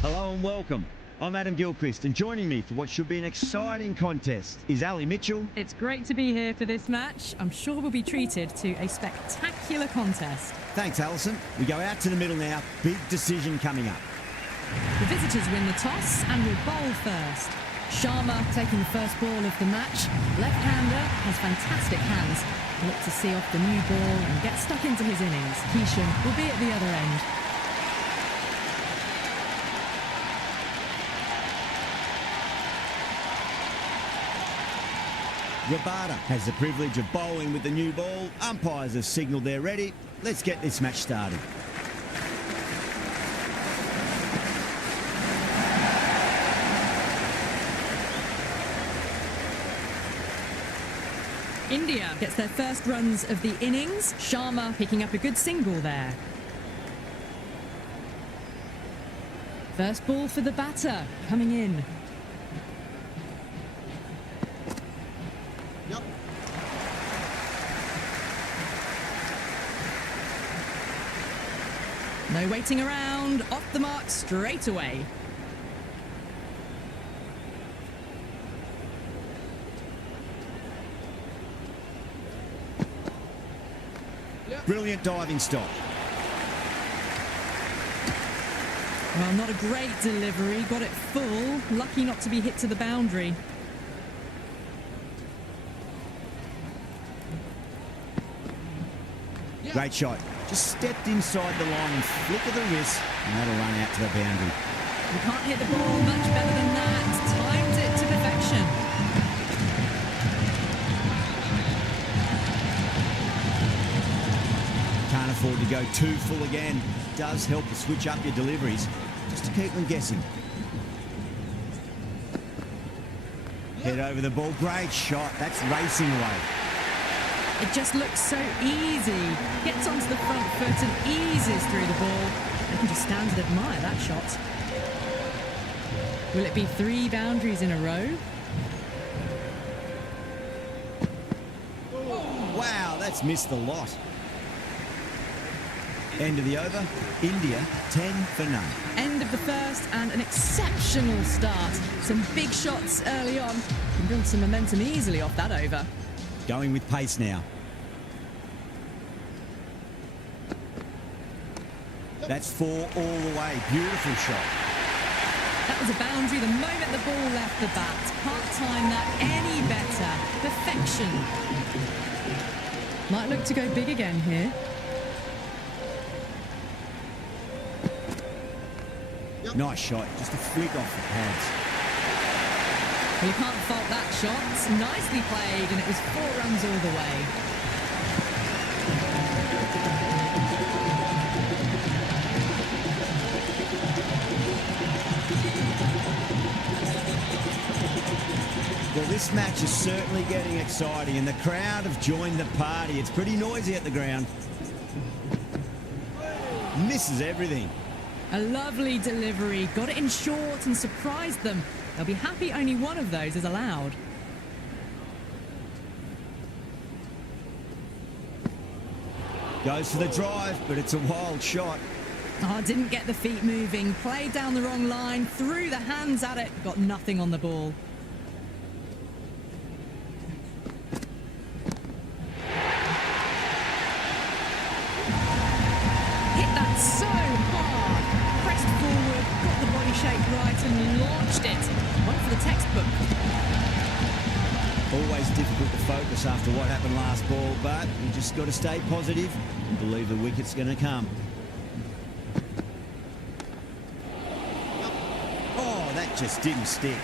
Hello and welcome. I'm Adam Gilchrist, and joining me for what should be an exciting contest is Ali Mitchell. It's great to be here for this match. I'm sure we'll be treated to a spectacular contest. Thanks, Alison. We go out to the middle now. Big decision coming up. The visitors win the toss and will bowl first. Sharma taking the first ball of the match. Left-hander has fantastic hands. Look to see off the new ball and get stuck into his innings. Kishan will be at the other end. Rabada has the privilege of bowling with the new ball. Umpires have signalled they're ready. Let's get this match started. India gets their first runs of the innings. Sharma picking up a good single there. First ball for the batter coming in. No waiting around, off the mark straight away. Brilliant diving stop. Well, not a great delivery, got it full, lucky not to be hit to the boundary. Great shot. Just stepped inside the line and flick of the wrist, and that'll run out to the boundary. You can't hit the ball much better than that. Timed it to perfection. Can't afford to go too full again. Does help to switch up your deliveries, just to keep them guessing. Head over the ball. Great shot. That's racing away. It just looks so easy. Gets onto the front foot and eases through the ball. I can just stand and admire that shot. Will it be 3 boundaries in a row? Wow, that's missed the lot. End of the over. India, 10 for none. End of the first and an exceptional start. Some big shots early on. Can build some momentum easily off that over. Going with pace now. That's 4 all the way. Beautiful shot. That was a boundary the moment the ball left the bat. Can't time that any better. Perfection. Might look to go big again here. Nice shot. Just a flick off the pads. Well, you can't fault that shot. Nicely played, and it was 4 runs all the way. Well, this match is certainly getting exciting, and the crowd have joined the party. It's pretty noisy at the ground. Misses everything. A lovely delivery. Got it in short and surprised them. They'll be happy only one of those is allowed. Goes for the drive, but it's a wild shot. Oh, didn't get the feet moving. Played down the wrong line. Threw the hands at it. Got nothing on the ball. Hit that so hard. Pressed forward, got the body shape right and launched it. One for the textbook. Always difficult to focus after what happened last ball, but you just got to stay positive and believe the wicket's going to come. Oh, that just didn't stick.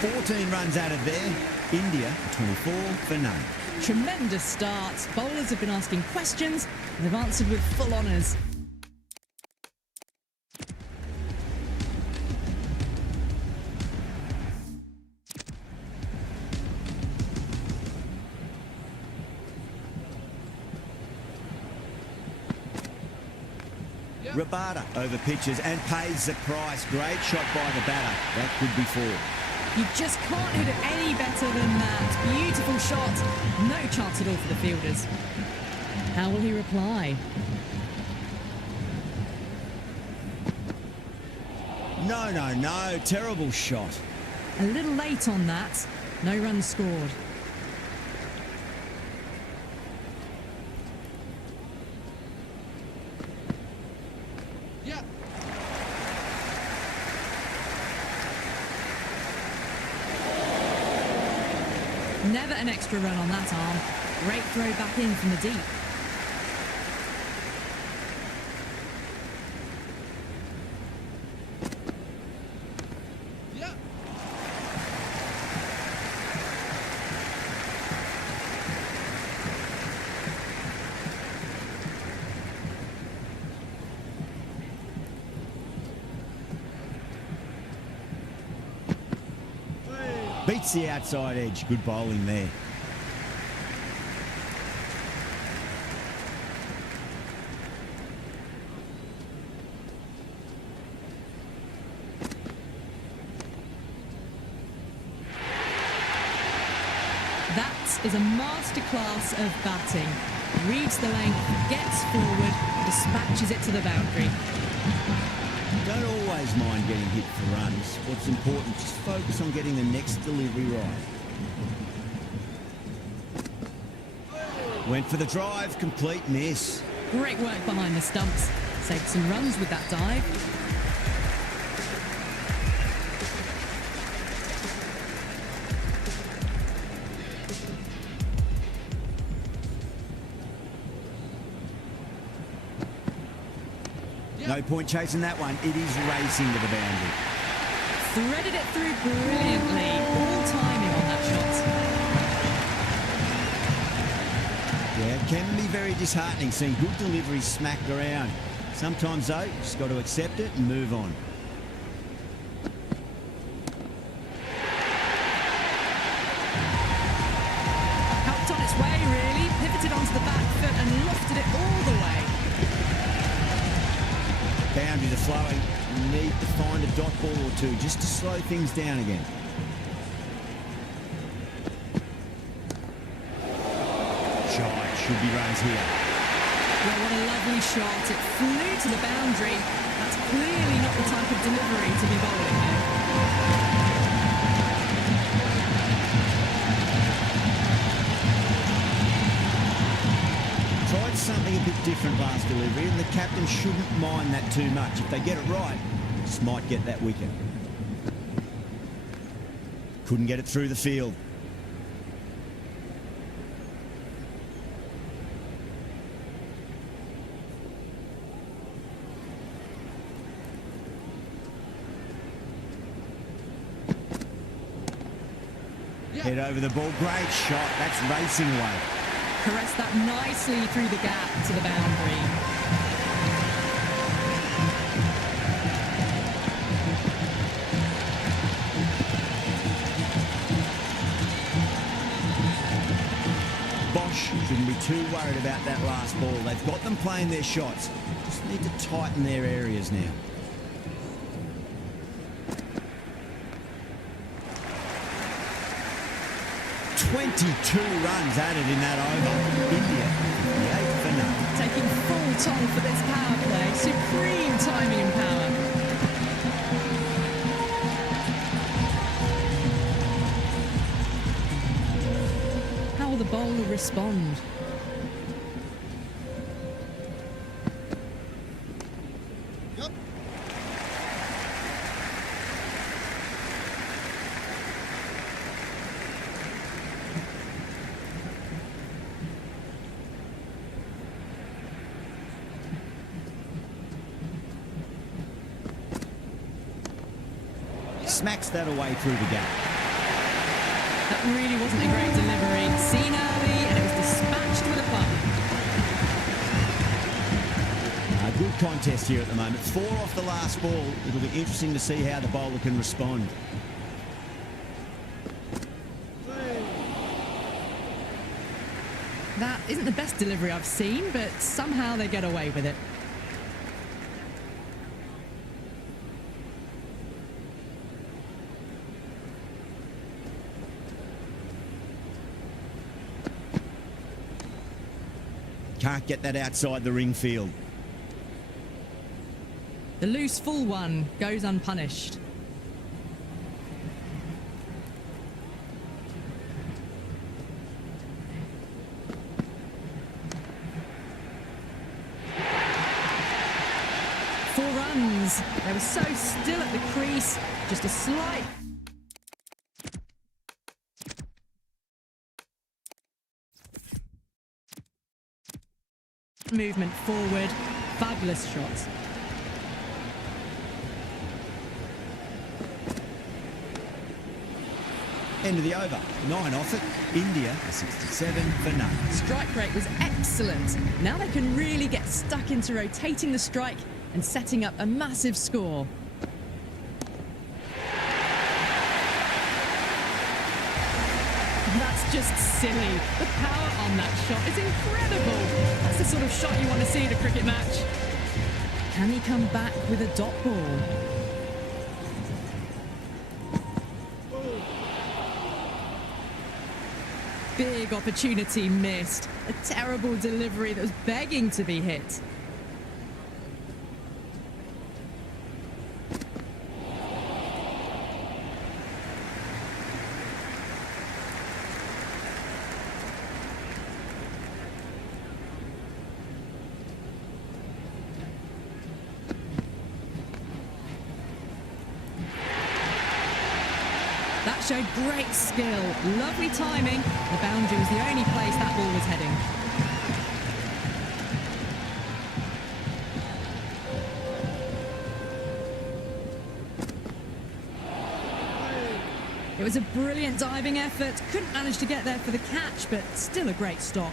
14 runs out of there. India, 24 for none. Tremendous start. Bowlers have been asking questions and they've answered with full honours. Rabada over pitches and pays the price. Great shot by the batter. That could be 4. You just can't hit it any better than that. Beautiful shot. No chance at all for the fielders. How will he reply? No, no, no. Terrible shot. A little late on that. No runs scored. Yeah. Never an extra run on that arm. Great throw back in from the deep. Yeah. Beats the outside edge. Good bowling there. That is a masterclass of batting. Reads the length, gets forward, dispatches it to the boundary. Don't always mind getting hit for runs. What's important, just focus on getting the next delivery right. Went for the drive, complete miss. Great work behind the stumps. Saved some runs with that dive. No point chasing that one. It is racing to the boundary. Threaded it through brilliantly. All timing on that shot. Yeah, it can be very disheartening seeing good deliveries smacked around. Sometimes, though, you just got to accept it and move on. Helped on its way, really. Pivoted onto the back foot and lofted it all the way. Boundaries are flowing. You need to find a dot ball or two just to slow things down again. Shot, should be runs here. Well, what a lovely shot. It flew to the boundary. That's clearly not the type of delivery to be bowling there. Tried something a bit different last delivery, and the captain shouldn't mind that too much. If they get it right, just might get that wicket. Couldn't get it through the field. Head over the ball. Great shot. That's racing away. Caressed that nicely through the gap to the boundary. Bosch shouldn't be too worried about that last ball. They've got them playing their shots. Just need to tighten their areas now. "22 runs added in that over. India, 58 for none." Taking full tong for this power play. Supreme timing and power. How will the bowler respond? Yep. Smacks that away through the gap. That really wasn't a great delivery. Seen early and it was dispatched with a punt. A good contest here at the moment. 4 off the last ball. It'll be interesting to see how the bowler can respond. That isn't the best delivery I've seen, but somehow they get away with it. Can't get that outside the ring field. The loose full one goes unpunished. Four runs. They were so still at the crease. Just a slight movement forward. Fabulous shot. End of the over. 9 off it. India 67 for none. Strike rate was excellent. Now they can really get stuck into rotating the strike and setting up a massive score. That's just silly. The power on that shot is incredible. That's the sort of shot you want to see in a cricket match. Can he come back with a dot ball? Big opportunity missed. A terrible delivery that was begging to be hit. That showed great skill, lovely timing. The boundary was the only place that ball was heading. It was a brilliant diving effort. Couldn't manage to get there for the catch, but still a great stop.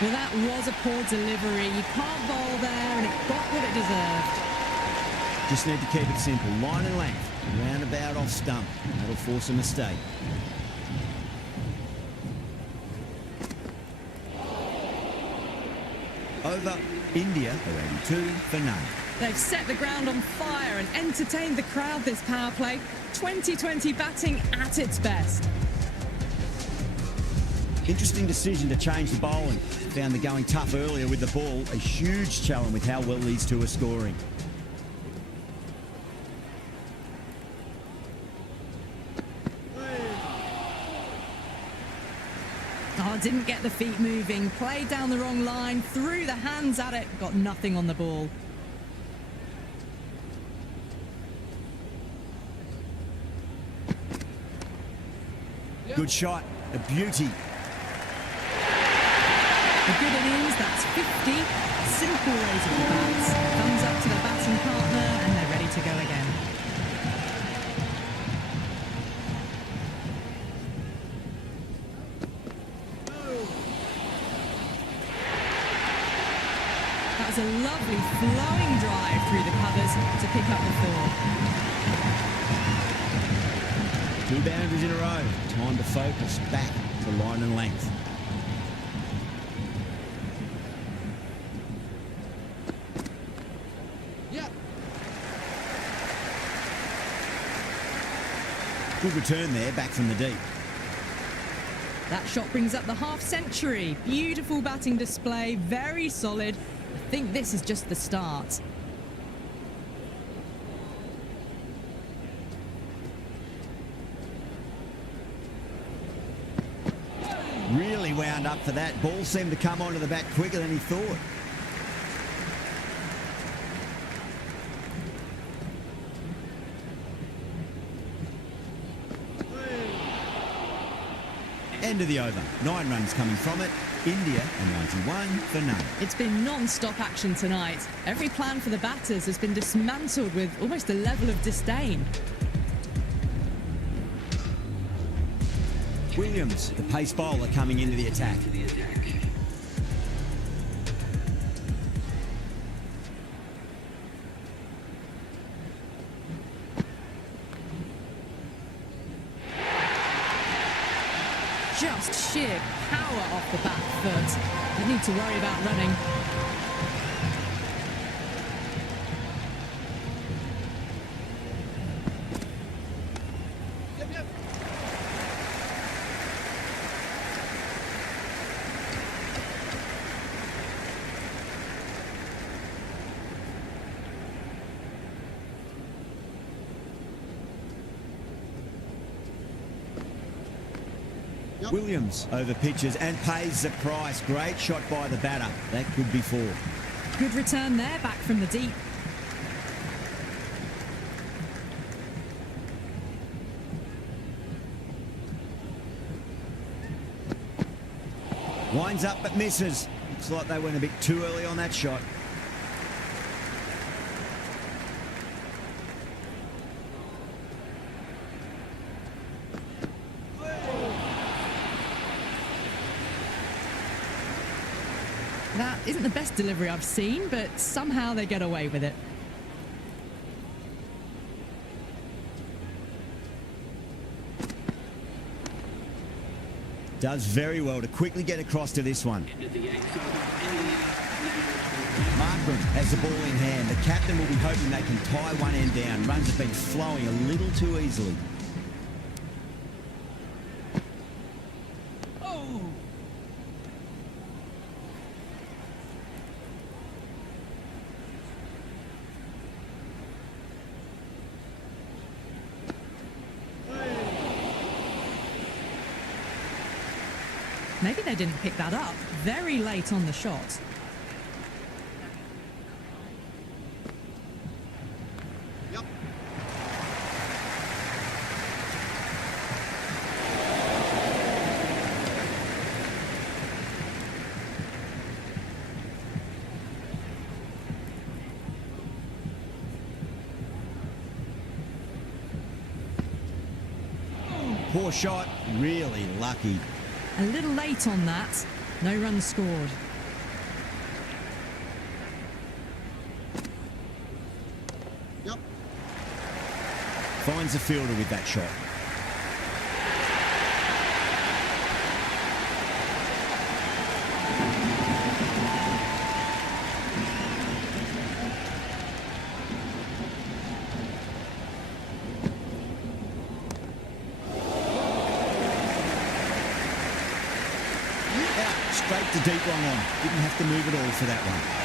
Well, that was a poor delivery. You can't bowl there, and it got what it deserved. Just need to keep it simple. Line and length. Roundabout off stump. That'll force a mistake. Over. India are 82 for none. They've set the ground on fire and entertained the crowd this power play. 2020 batting at its best. Interesting decision to change the bowling. Found the going tough earlier with the ball. A huge challenge with how well these two are scoring. Oh, didn't get the feet moving. Played down the wrong line. Threw the hands at it. Got nothing on the ball. Good shot. A beauty. A good innings, that's 50. Simple raising the bats. Thumbs up to the batting partner, and they're ready to go again. That was a lovely flowing drive through the covers to pick up the 4. 2 boundaries in a row. Time to focus back to line and length. Good return there, back from the deep. That shot brings up the half century. Beautiful batting display, very solid. I think this is just the start. Really wound up for that. Ball seemed to come onto the bat quicker than he thought. End of the over. 9 runs coming from it. India are 91 for none. It's been non-stop action tonight. Every plan for the batters has been dismantled with almost a level of disdain. Williams, the pace bowler, coming into the attack. Just sheer power off the back foot. They need to worry about running. Williams over pitches and pays the price. Great shot by the batter. That could be four. Good return there, back from the deep. Winds up but misses. Looks like they went a bit too early on that shot. That isn't the best delivery I've seen, but somehow they get away with it. Does very well to quickly get across to this one. Markram has the ball in hand. The captain will be hoping they can tie one end down. Runs have been flowing a little too easily. Maybe they didn't pick that up. Very late on the shot. Yep. Poor shot, really lucky. A little late on that. No runs scored. Yep. Finds the fielder with that shot. Straight to deep long on. Didn't have to move at all for that one.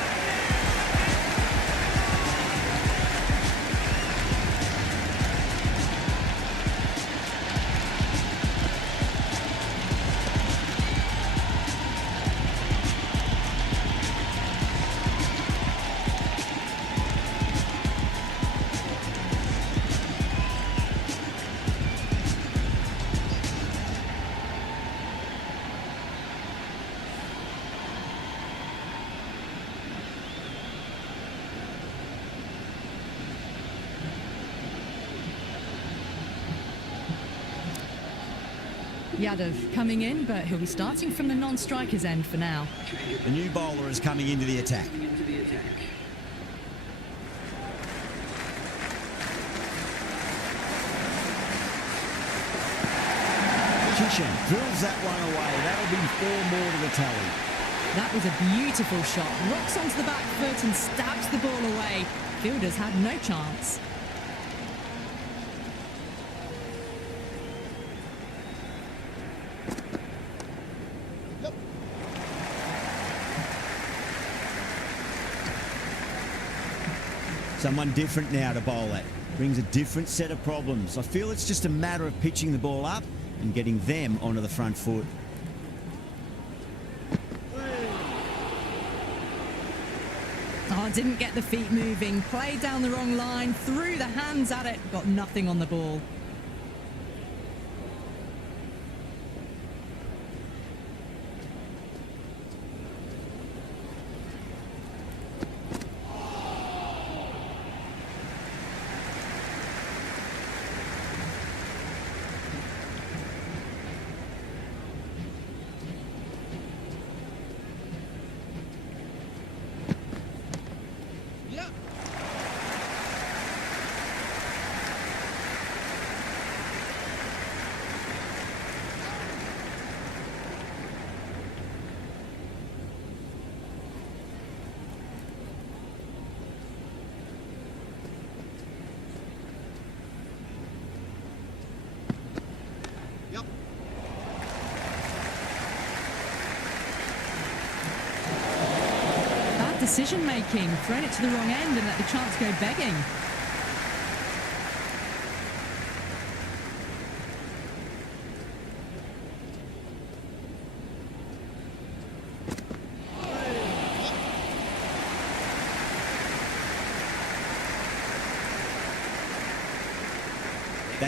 Yadav coming in, but he'll be starting from the non-striker's end for now. The new bowler is coming into the attack. Kishan drills that one away. That'll be 4 more to the tally. That was a beautiful shot. Rocks onto the back foot and stabs the ball away. Fielders had no chance. Yep. Someone different now to bowl at. Brings a different set of problems. I feel it's just a matter of pitching the ball up and getting them onto the front foot. Oh, didn't get the feet moving. Played down the wrong line. Threw the hands at it. Got nothing on the ball. Yep. Yep. Bad decision making. Thrown it to the wrong end and let the chance go begging.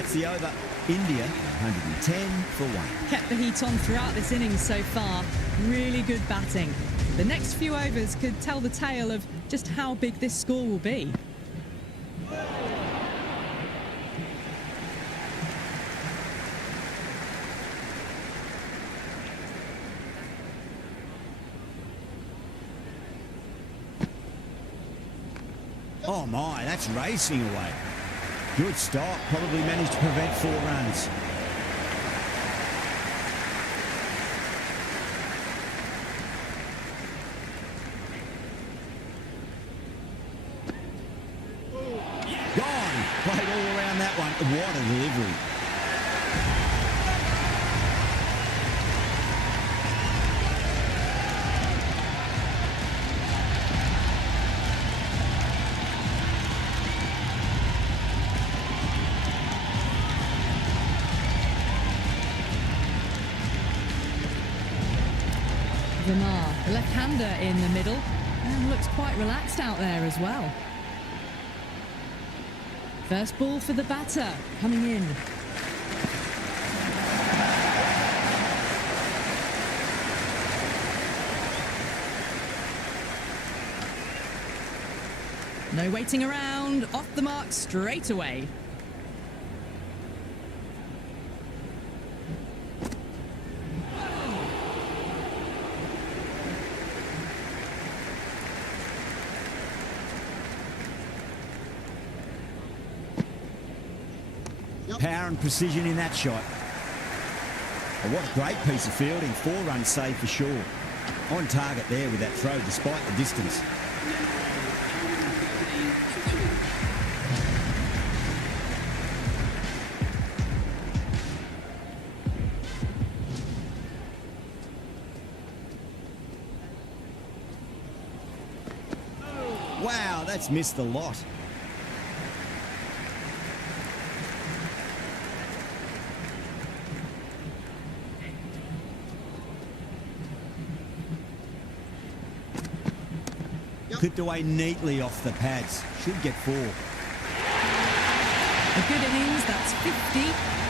That's the over. India, 110 for 1. Kept the heat on throughout this innings so far. Really good batting. The next few overs could tell the tale of just how big this score will be. Oh my, that's racing away. Good stop, probably managed to prevent 4 runs. Gone, played all around that one. What a delivery. The left-hander in the middle, and looks quite relaxed out there as well. First ball for the batter, coming in. No waiting around, off the mark straight away. Power and precision in that shot. Oh, what a great piece of fielding. 4 runs saved for sure. On target there with that throw despite the distance. Wow, that's missed the lot. Clipped away neatly off the pads. Should get 4. A good innings, that's 50.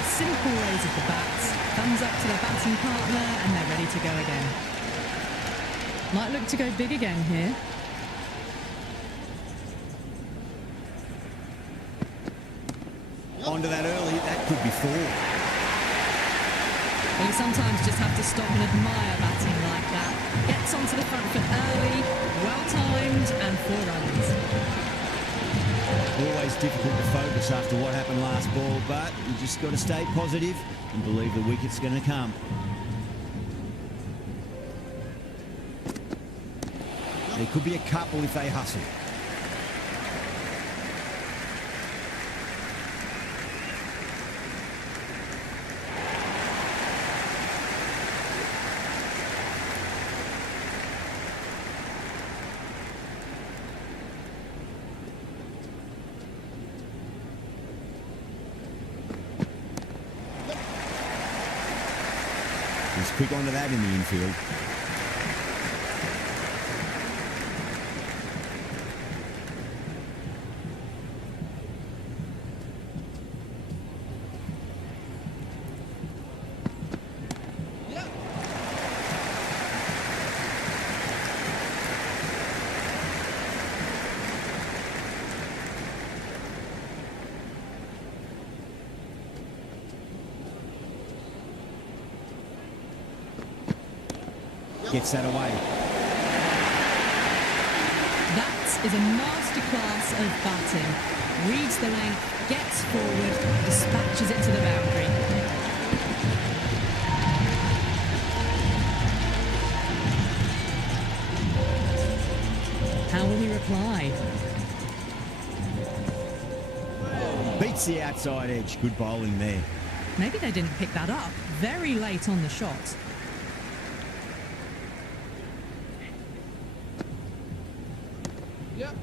Simple raise of the bats. Thumbs up to the batting partner, and they're ready to go again. Might look to go big again here. Onto that early, that could be 4. Well, you sometimes just have to stop and admire batting like that. Gets onto the front foot early, well-timed, and 4 runs. Always difficult to focus after what happened last ball, but you just got to stay positive and believe the wicket's going to come. There could be a couple if they hustle. He's quick onto that in the infield. Gets that away. That is a masterclass of batting. Reads the length, gets forward, dispatches it to the boundary. How will he reply? Beats the outside edge. Good bowling there. Maybe they didn't pick that up. Very late on the shot. Yep.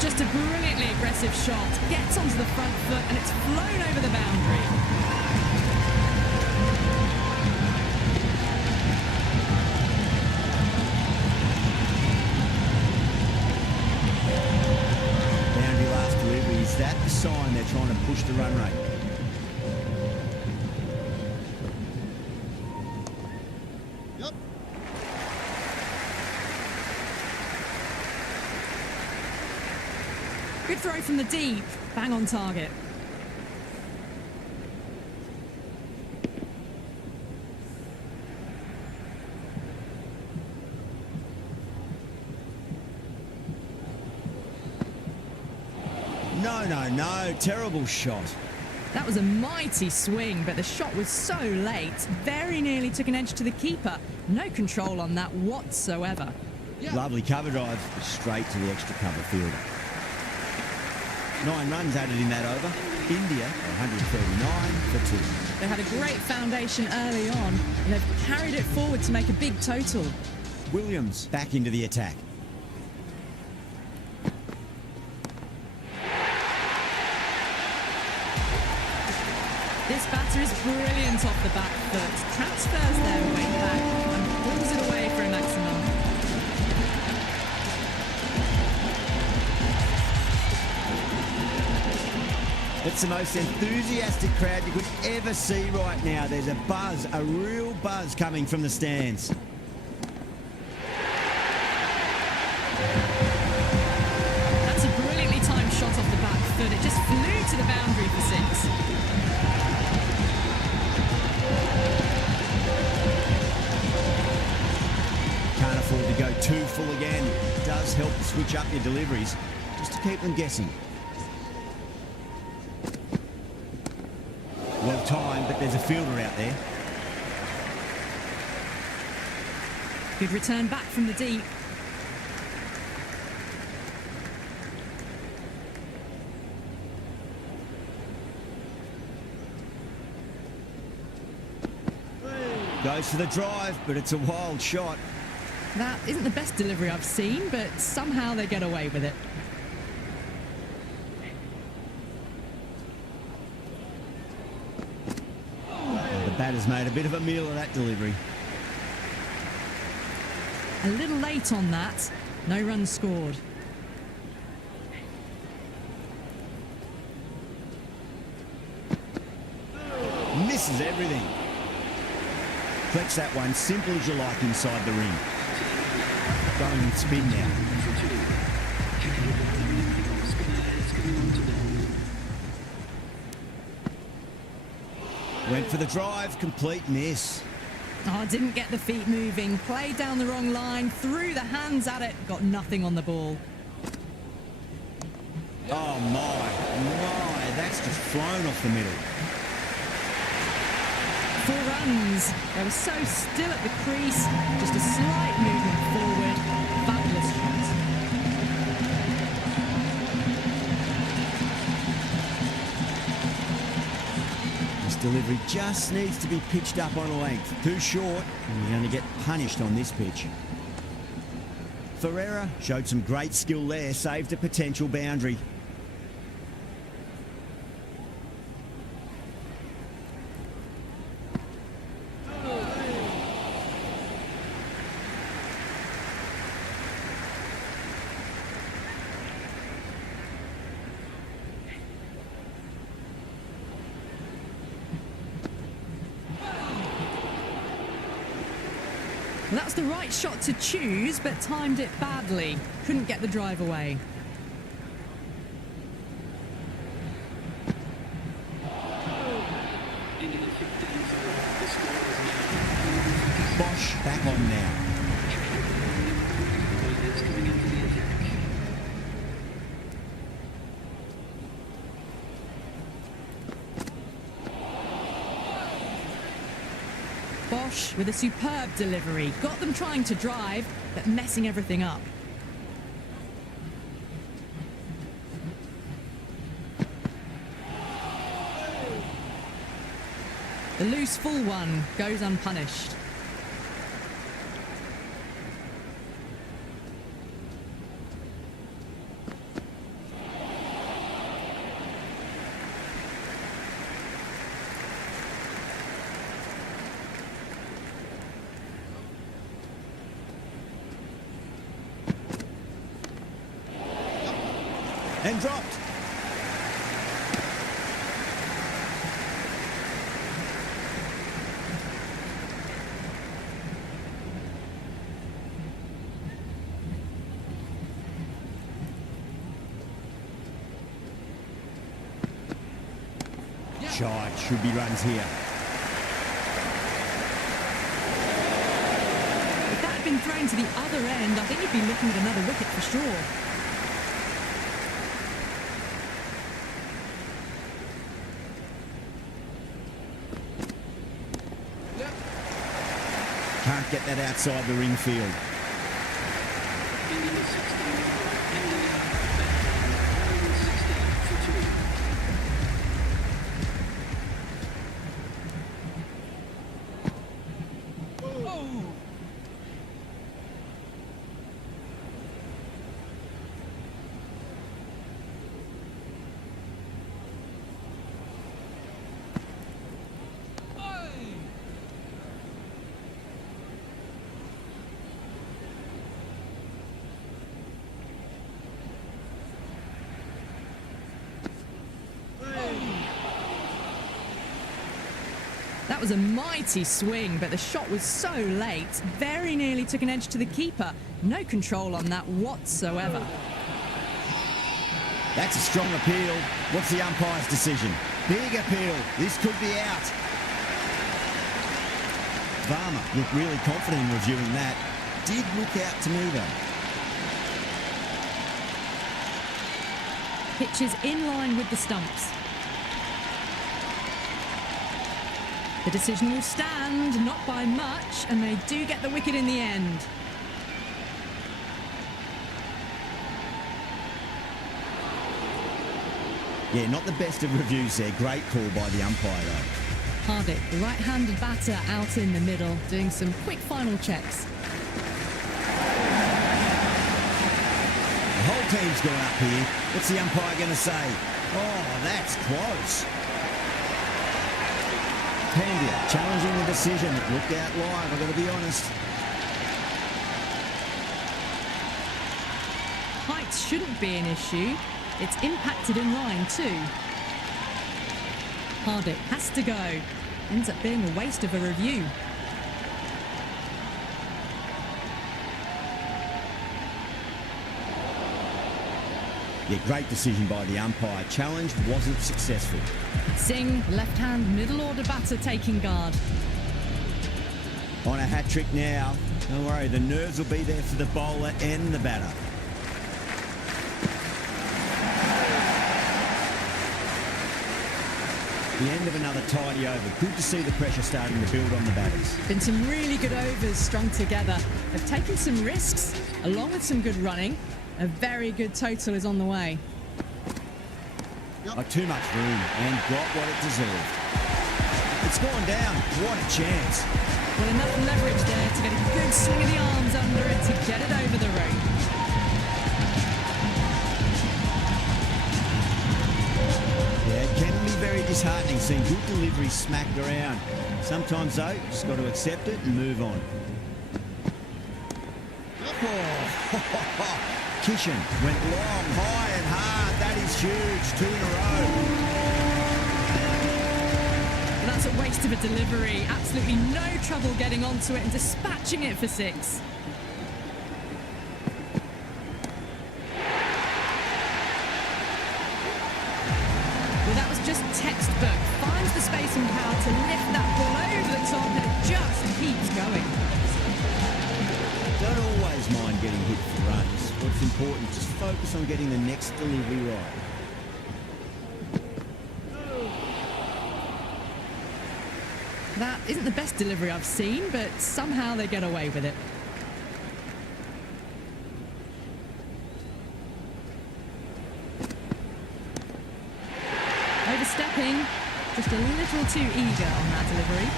That's just a brilliantly aggressive shot. Gets onto the front foot and it's flown over the boundary. Boundary last delivery. Is that the sign they're trying to push the run rate? Yep. Good throw from the deep. Bang on target. No. Terrible shot. That was a mighty swing, but the shot was so late. Very nearly took an edge to the keeper. No control on that whatsoever. Yeah. Lovely cover drive, straight to the extra cover fielder. 9 runs added in that over. India 139 for 2. They had a great foundation early on, and they've carried it forward to make a big total. Williams back into the attack. This batter is brilliant off the back foot. Transfers their weight back and pulls it away for a maximum. It's the most enthusiastic crowd you could ever see right now. There's a buzz, a real buzz coming from the stands. That's a brilliantly timed shot off the back foot. It just flew to the boundary for 6. Can't afford to go too full again. It does help to switch up your deliveries, just to keep them guessing. Well timed, but there's a fielder out there. Good return back from the deep. Goes for the drive, but it's a wild shot. That isn't the best delivery I've seen, but somehow they get away with it. The batter's made a bit of a meal of that delivery. A little late on that. No runs scored. Misses everything. Flex that one, simple as you like inside the ring. Going with spin now. Went for the drive, complete miss. Oh, didn't get the feet moving. Played down the wrong line, threw the hands at it, got nothing on the ball. Oh my, that's just flown off the middle. 4 runs. They were so still at the crease. Just a slight movement forward. Fabulous shot. This delivery just needs to be pitched up on length. Too short, and you're going to get punished on this pitch. Ferreira showed some great skill there, saved a potential boundary. Well, that's the right shot to choose, but timed it badly. Couldn't get the drive away. Bosch back on now. Bosch with a superb delivery. Got them trying to drive, but messing everything up. The loose full one goes unpunished. and dropped. Shot, should be runs here. If that had been thrown to the other end, I think you'd be looking at another wicket for sure. Can't get that outside the ring field. That was a mighty swing, but the shot was so late. Very nearly took an edge to the keeper. No control on that whatsoever. That's a strong appeal. What's the umpire's decision? Big appeal. This could be out. Varma looked really confident in reviewing that. Did look out to me, though. Pitch is in line with the stumps. The decision will stand, not by much, and they do get the wicket in the end. Yeah, not the best of reviews there. Great call by the umpire, though. Hardik, the right-handed batter, out in the middle, doing some quick final checks. The whole team's going up here. What's the umpire going to say? Oh, that's close. Pandya challenging the decision. It looked out live, I've got to be honest. Height shouldn't be an issue. It's impacted in line too. Hardik has to go. Ends up being a waste of a review. Yeah, great decision by the umpire. Challenge wasn't successful. Singh, left-hand middle order batter, taking guard. On a hat-trick now. Don't worry, the nerves will be there for the bowler and the batter. The end of another tidy over. Good to see the pressure starting to build on the batters. Been some really good overs strung together. They've taken some risks, along with some good running. A very good total is on the way. Like too much room and got what it deserved. It's gone down. What a chance. Well, enough leverage there to get a good swing of the arms under it to get it over the rope. Yeah, it can be very disheartening seeing good delivery smacked around. Sometimes, though, you just got to accept it and move on. Oh, Kishan went long, high and hard. That is huge. 2 in a row. And that's a waste of a delivery. Absolutely no trouble getting onto it and dispatching it for 6. Well, that was just textbook. Finds the space and power to lift that ball over the top and it just keeps going. Don't always mind getting hit for runs. What's important, just focus on getting the next delivery right. That isn't the best delivery I've seen, but somehow they get away with it. Overstepping, just a little too eager on that delivery.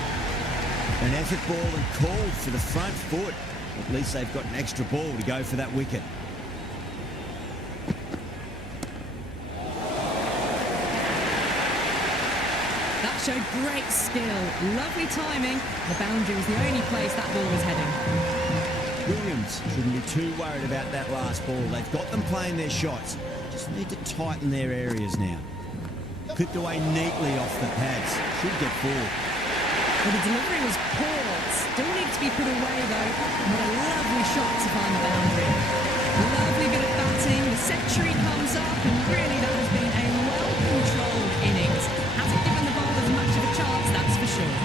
An effort ball and called for the front foot. At least they've got an extra ball to go for that wicket. That showed great skill, lovely timing. The boundary was the only place that ball was heading. Williams shouldn't be too worried about that last ball. They've got them playing their shots. Just Just need to tighten their areas now. Clipped away neatly off the pads. Should get forward. Well, the delivery was poor. Still needs to be put away, though. What a lovely shot to find the boundary. Lovely bit of batting. The century comes up, and really that has been a well-controlled innings. Hasn't given the bowlers much of a chance, that's for sure.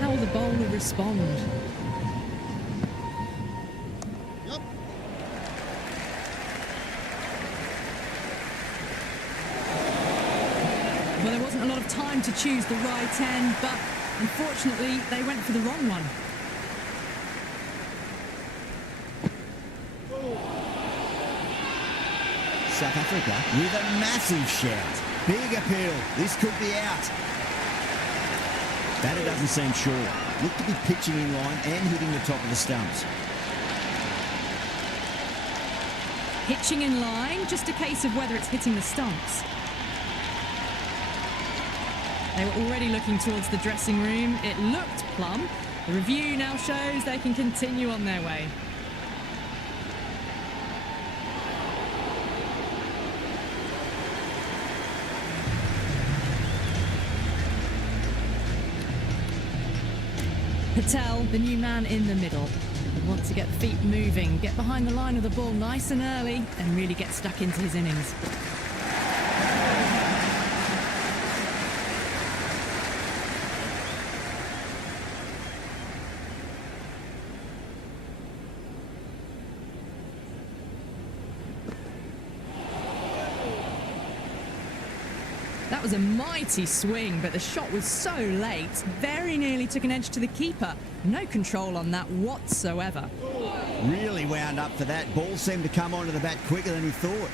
How will the bowler respond? Yup. Well, there wasn't a lot of time to choose the right end, but unfortunately, they went for the wrong one. South Africa with a massive shout. Big appeal. This could be out. Batter doesn't seem sure. Looked to be pitching in line and hitting the top of the stumps. Pitching in line, just a case of whether it's hitting the stumps. They were already looking towards the dressing room. It looked plumb. The review now shows they can continue on their way. Patel, the new man in the middle. Want to get the feet moving, get behind the line of the ball nice and early, and really get stuck into his innings. That was a mighty swing, but the shot was so late, very nearly took an edge to the keeper. No control on that whatsoever. Really wound up for that. Ball seemed to come onto the bat quicker than he thought.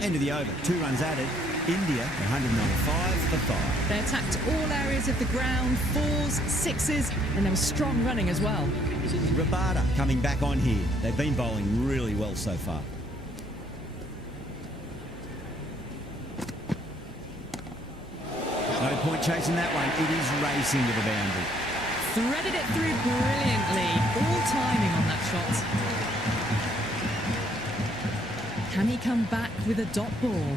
End of the over. 2 runs added. India 195 for 5. They attacked all areas of the ground, 4s, 6s, and there was strong running as well. Rabada coming back on here. They've been bowling really well so far. No point chasing that one. It is racing to the boundary. Threaded it through brilliantly. All timing on that shot. Can he come back with a dot ball?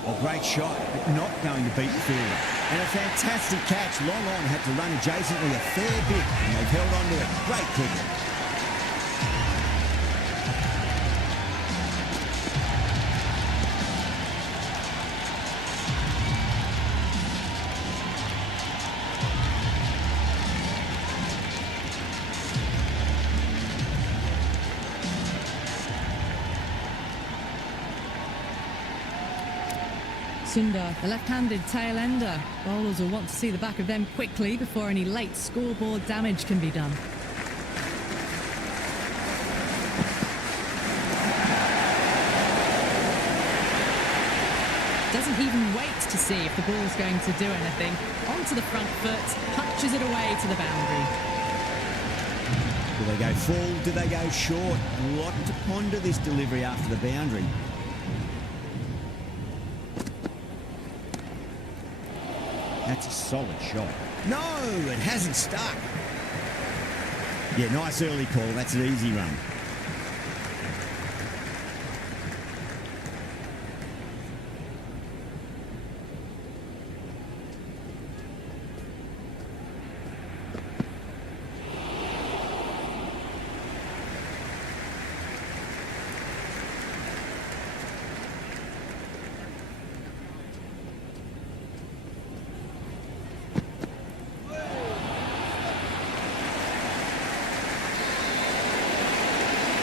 A great shot, but not going to beat the fielder. And a fantastic catch. Long on had to run adjacently a fair bit, and they've held on to it. Great cricket. Sundar, the left-handed tail-ender. Bowlers will want to see the back of them quickly before any late scoreboard damage can be done. Doesn't even wait to see if the ball's going to do anything. Onto the front foot, punches it away to the boundary. Do they go full? Do they go short? A lot to ponder this delivery after the boundary. That's a solid shot. No, it hasn't stuck. Yeah, nice early call. That's an easy run.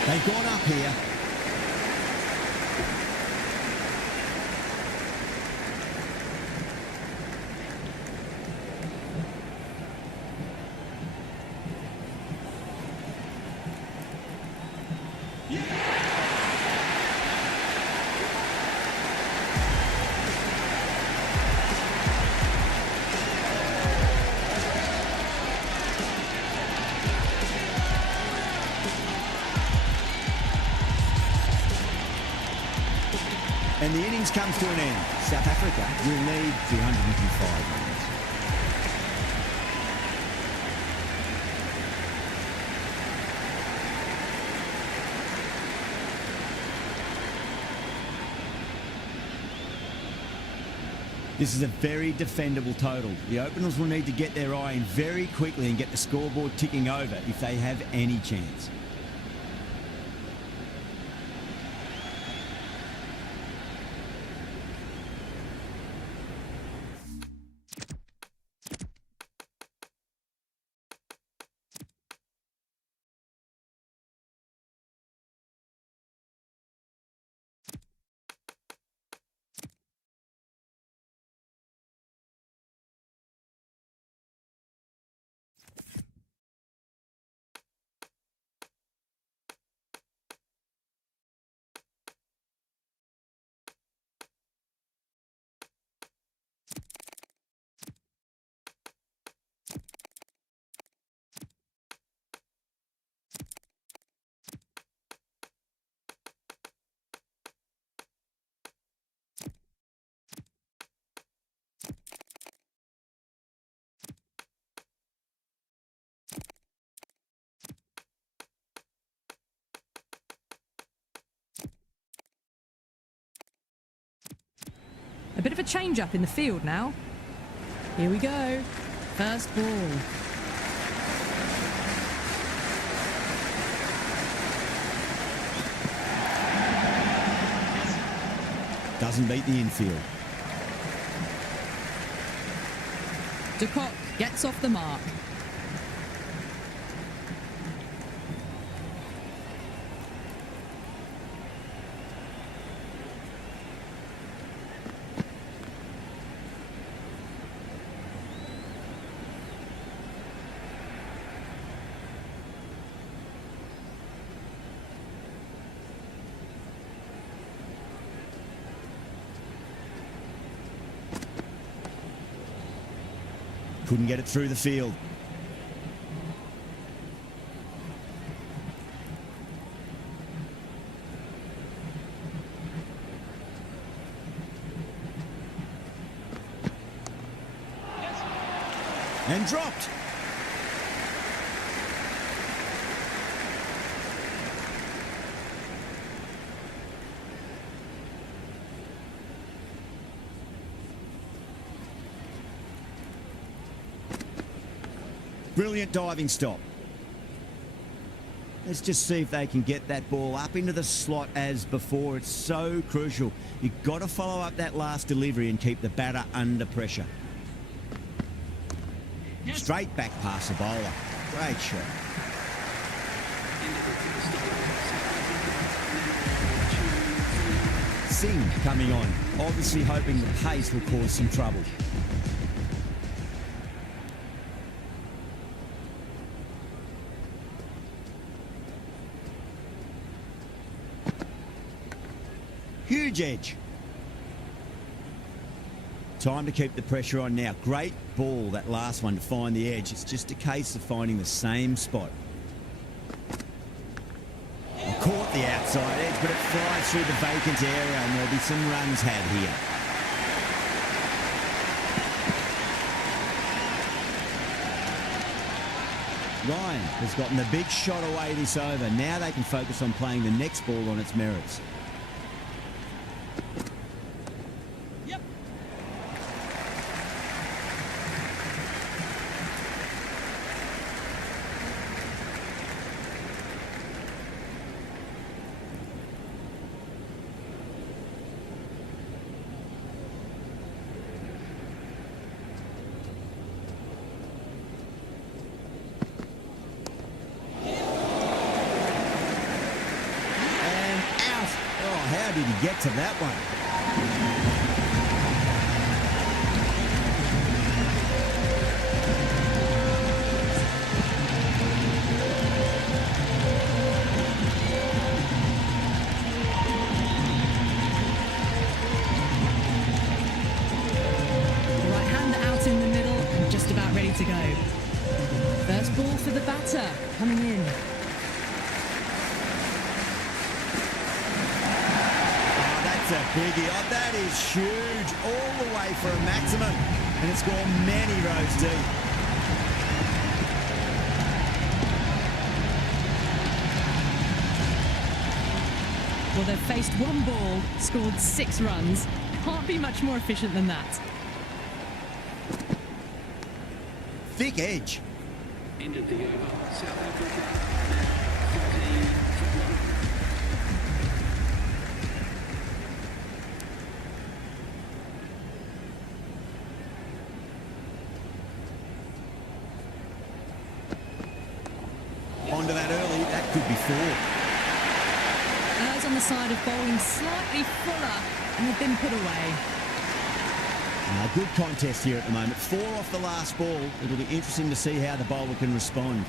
They've gone up here. And the innings comes to an end. South Africa will need 205 runs. This is a very defendable total. The openers will need to get their eye in very quickly and get the scoreboard ticking over if they have any chance. A bit of a change-up in the field now. Here we go. First ball. Doesn't beat the infield. De Kock gets off the mark. Couldn't get it through the field. And dropped. Brilliant diving stop. Let's just see if they can get that ball up into the slot as before. It's so crucial. You've got to follow up that last delivery and keep the batter under pressure. Straight back past the bowler. Great shot. Singh coming on, obviously hoping the pace will cause some trouble. Huge edge. Time to keep the pressure on now. Great ball, that last one, to find the edge. It's just a case of finding the same spot. Caught the outside edge, but it flies through the vacant area and there'll be some runs had here. Ryan has gotten the big shot away this over. Now they can focus on playing the next ball on its merits. How did he get to that one? Right-hander out in the middle and just about ready to go. First ball for the batter coming in. That's a biggie. Oh, that is huge. All the way for a maximum. And it's gone many rows deep. Well, they've faced one ball, scored 6 runs. Can't be much more efficient than that. Thick edge. End of the over. South Africa. 13. Onto that early. That could be 4. Eyes on the side of bowling slightly fuller and have been put away. A good contest here at the moment. 4 off the last ball. It'll be interesting to see how the bowler can respond.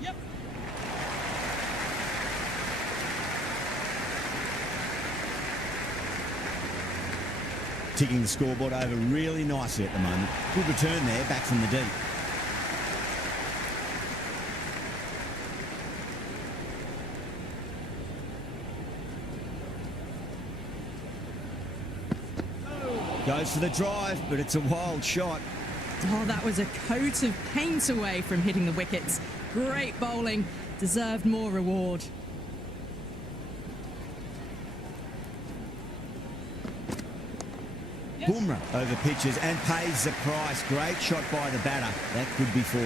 Yep. Ticking the scoreboard over really nicely at the moment. Good return there, back from the deep. Goes for the drive, but it's a wild shot. Oh, that was a coat of paint away from hitting the wickets. Great bowling. Deserved more reward. Bumrah over pitches and pays the price. Great shot by the batter. That could be 4.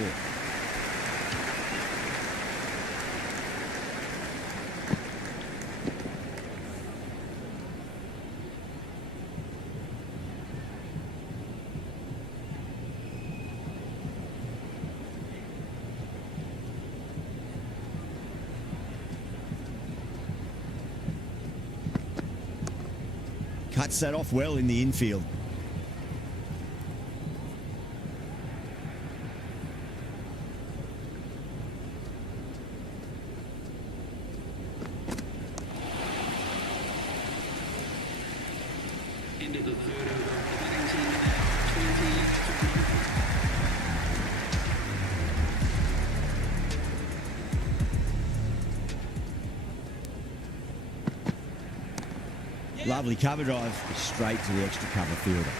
Cuts that off well in the infield. End of the 3rd over. The batting team now 20. Lovely cover drive, straight to the extra cover fielder.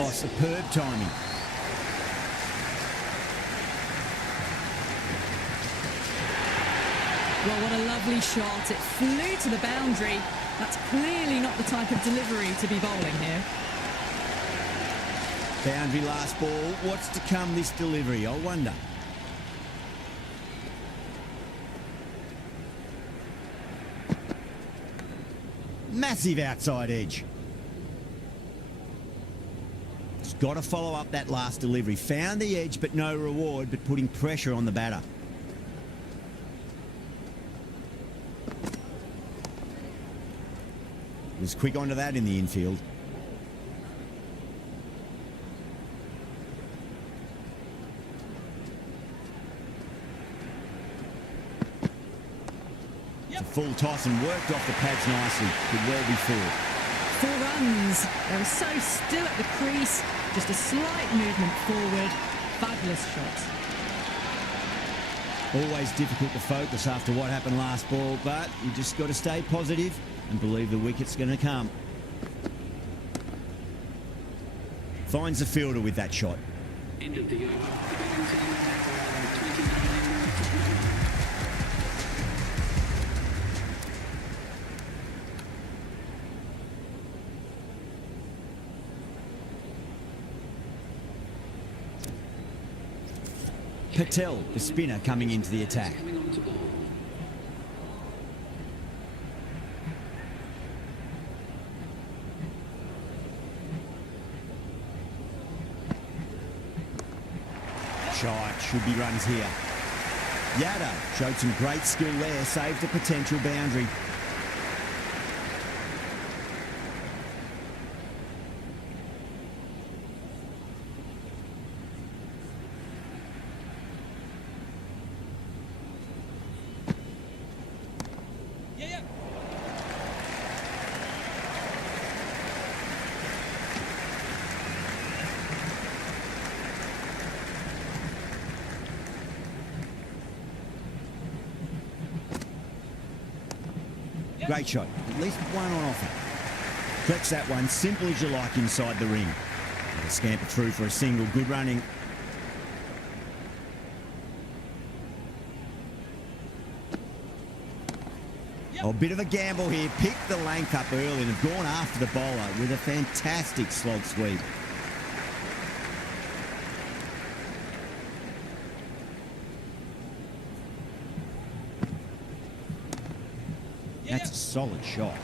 Oh, superb timing. Well, what a lovely shot. It flew to the boundary. That's clearly not the type of delivery to be bowling here. Boundary last ball. What's to come this delivery, I wonder. Massive outside edge. He's got to follow up that last delivery. Found the edge, but no reward, but putting pressure on the batter. Was quick onto that in the infield. It's a full toss and worked off the pads nicely. Could well be 4. 4 runs. They were so still at the crease. Just a slight movement forward. Fabulous shot. Always difficult to focus after what happened last ball, but you just got to stay positive and believe the wicket's going to come. Finds the fielder with that shot. End of the over. The batting team now 29. Patel, the spinner, coming into the attack. Coming on to ball. Shot, should be runs here. Yada showed some great skill there, saved a potential boundary. Great shot. At least one on offer. Collects that one, simple as you like, inside the ring. And a scamper through for a single. Good running. Oh, a bit of a gamble here. Picked the length up early and have gone after the bowler with a fantastic slog sweep. That's a solid shot.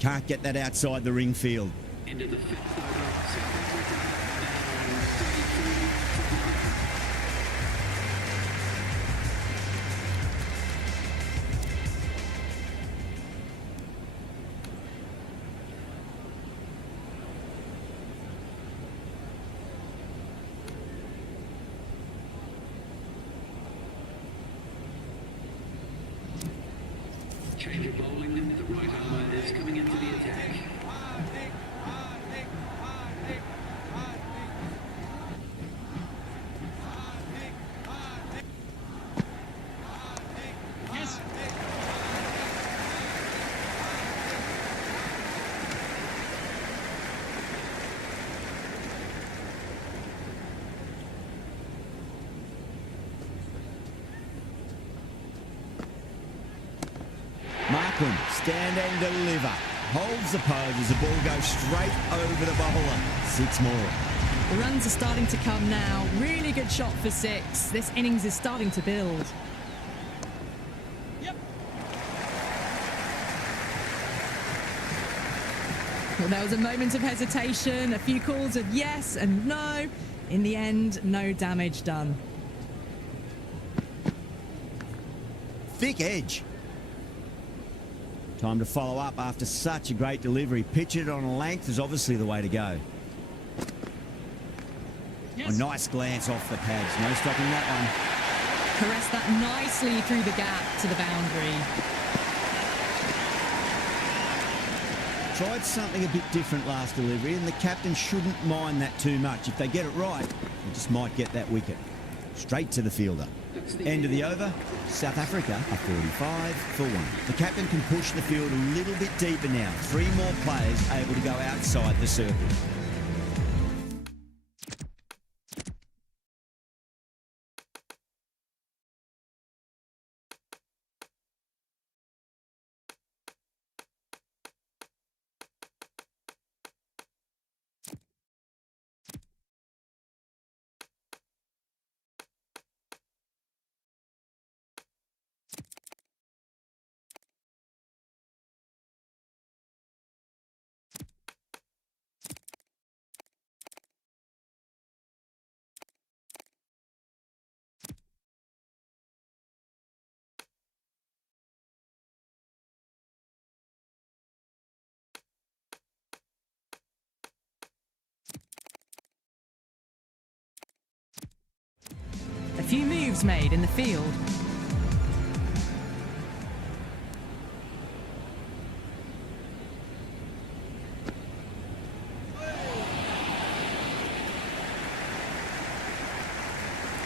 Can't get that outside the ring field. Into the fifth over. South Africa down 33 for 9. Change of bowling, the right armour is coming into the attack. Yes. Markham, stand and deliver. Holds the pose as the ball goes straight over the bowler. 6 more. The runs are starting to come now. Really good shot for 6. This innings is starting to build. Yep. Well, there was a moment of hesitation, a few calls of yes and no. In the end, no damage done. Thick edge. Time to follow up after such a great delivery. Pitch it on a length is obviously the way to go. Yes. A nice glance off the pads. No stopping that one. Caressed that nicely through the gap to the boundary. Tried something a bit different last delivery, and the captain shouldn't mind that too much. If they get it right, they just might get that wicket. Straight to the fielder. End of the over. South Africa are 45 for 1. The captain can push the field a little bit deeper now. 3 more players able to go outside the circle. A few moves made in the field.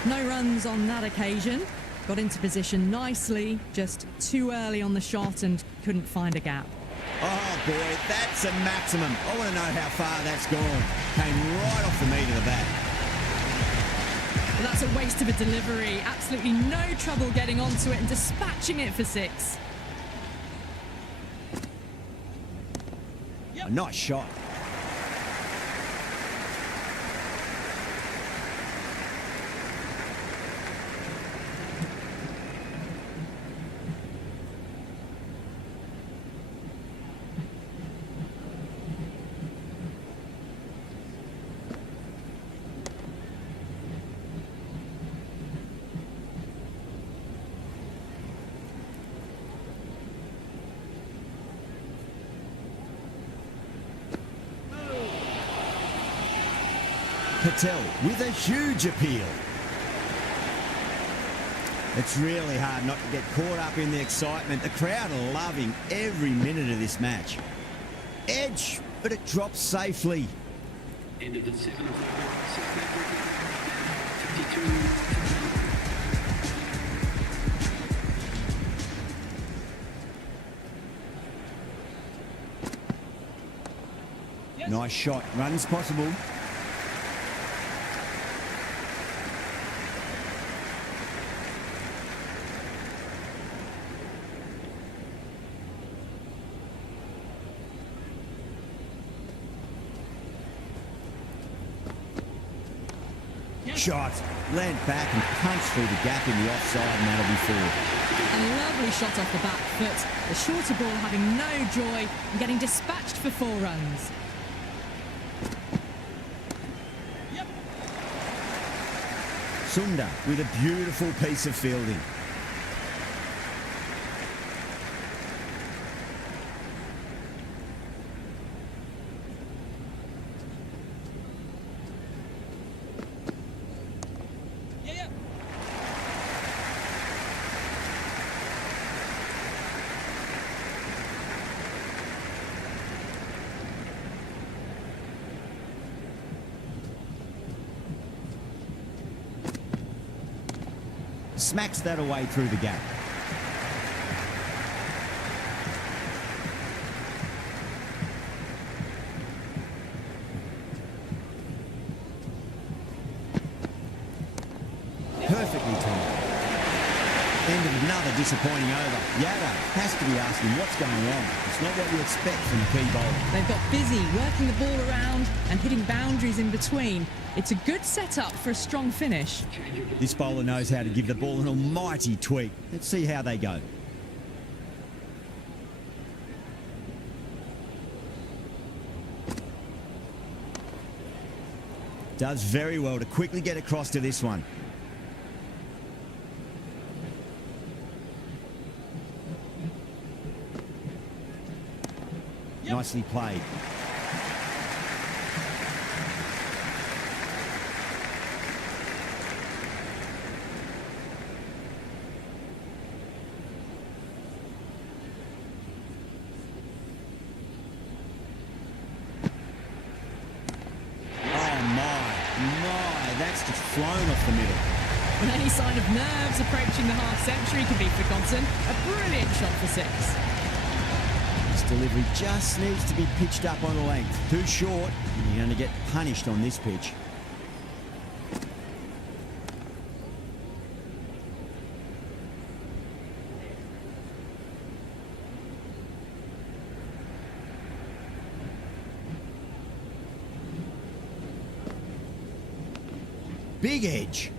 No runs on that occasion. Got into position nicely, just too early on the shot and couldn't find a gap. Oh boy, that's a maximum. I want to know how far that's gone. Came right off the meat of the bat. Well, that's a waste of a delivery. Absolutely no trouble getting onto it and dispatching it for 6. A nice shot. Patel with a huge appeal. It's really hard not to get caught up in the excitement. The crowd are loving every minute of this match. Edge, but it drops safely. End of the 7th over. South Africa down 52. Nice shot. Runs possible. Shot. Land back and punch through the gap in the offside, and that'll be four. A lovely shot off the back foot. The shorter ball having no joy and getting dispatched for 4 runs. Sunda with a beautiful piece of fielding. Smacks that away through the gap. Perfectly timed. End of another disappointing over. Yada has to be asking what's going wrong. It's not what you expect from a key bowler. They've got busy working the ball around and hitting boundaries in between. It's a good setup for a strong finish. This bowler knows how to give the ball an almighty tweak. Let's see how they go. Does very well to quickly get across to this one. Nicely played. That's just flown off the middle. And any sign of nerves approaching the half-century can be forgotten. A brilliant shot for 6. This delivery just needs to be pitched up on a length. Too short, and you're going to get punished on this pitch. Big edge.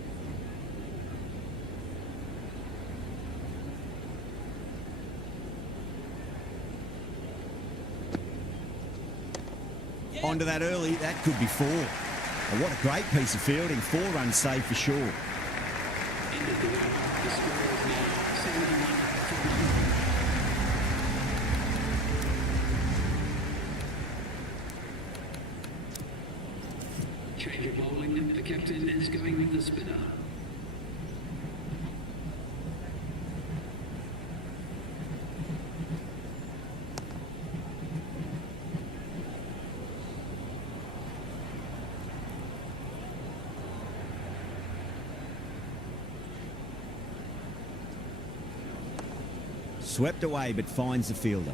Onto that early, that could be 4. Oh, what a great piece of fielding. 4 runs saved for sure. End of the over. The score is now 71 for 1. Change of bowling. The captain is going with the spinner. Swept away, but finds the fielder.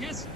Yes.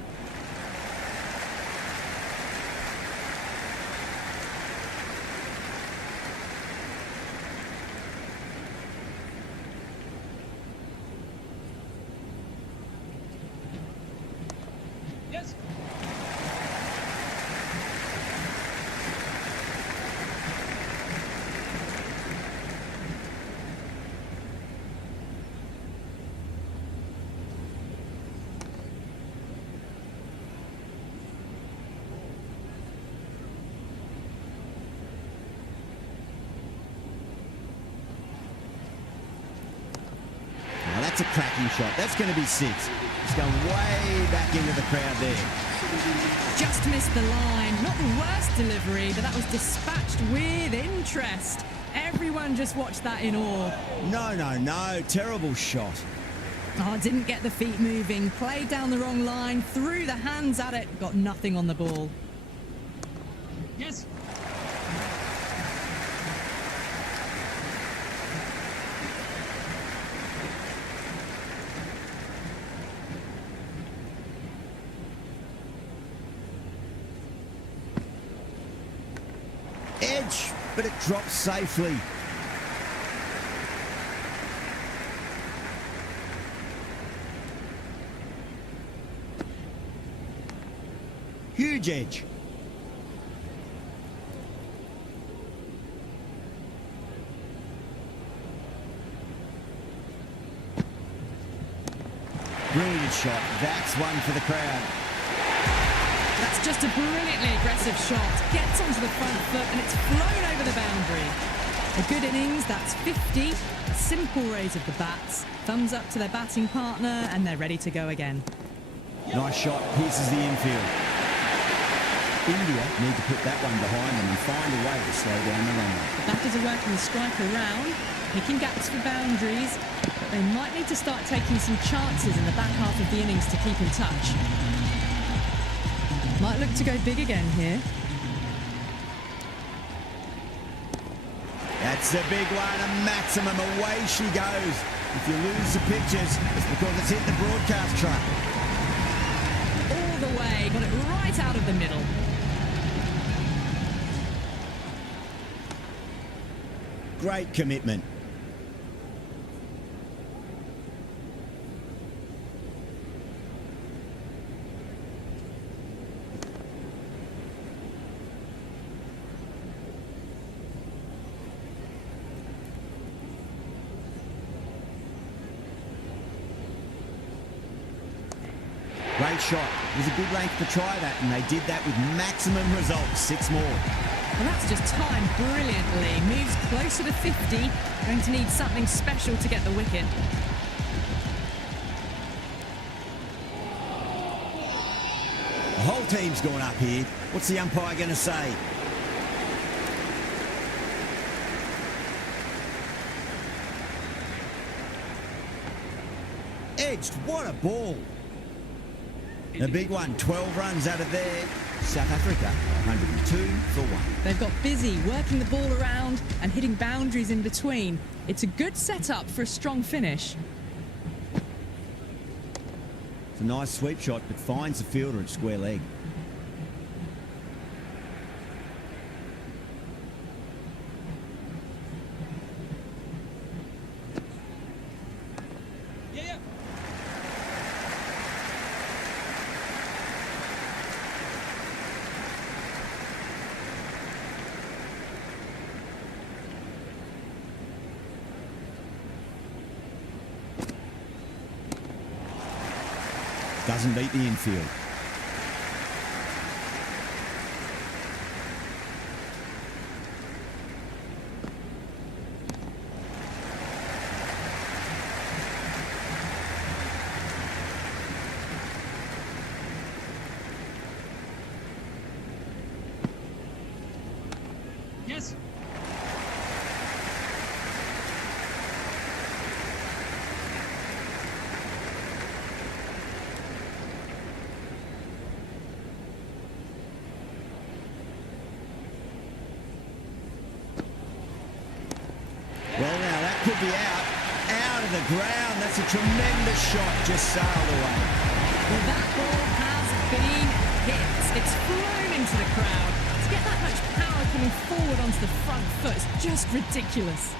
amazing shot. That's going to be 6. It's going way back into the crowd there. Just missed the line. Not the worst delivery, but that was dispatched with interest. Everyone just watched that in awe. No. Terrible shot. Oh, didn't get the feet moving. Played down the wrong line. Threw the hands at it. Got nothing on the ball. Yes. Edge, but it drops safely. Huge edge. Brilliant shot. That's one for the crowd. That's just a brilliantly aggressive shot. Gets onto the front foot and it's flown over the boundary. A good innings, that's 50. A simple raise of the bats. Thumbs up to their batting partner and they're ready to go again. Nice shot. Pierces the infield. India need to put that one behind them and find a way to slow down the runway. The batters are working the strike around, picking gaps for boundaries, but they might need to start taking some chances in the back half of the innings to keep in touch. Might look to go big again here. That's a big one, a maximum. Away she goes. If you lose the pictures, it's because it's hit the broadcast truck. All the way, got it right out of the middle. Great commitment. Great shot. It was a good length to try that, and they did that with maximum results. 6 more. Well, that's just timed brilliantly. Moves closer to 50. Going to need something special to get the wicket. The whole team's gone up here. What's the umpire going to say? Edged. What a ball. A big one. 12 runs out of there. South Africa, 102 for 1. They've got busy working the ball around and hitting boundaries in between. It's a good setup for a strong finish. It's a nice sweep shot, but finds the fielder at square leg. Doesn't beat the infield. Yes. Well, now that could be out of the ground. That's a tremendous shot, just sailed away. Well, that ball has been hit. It's flown into the crowd. To get that much power coming forward onto the front foot is just ridiculous.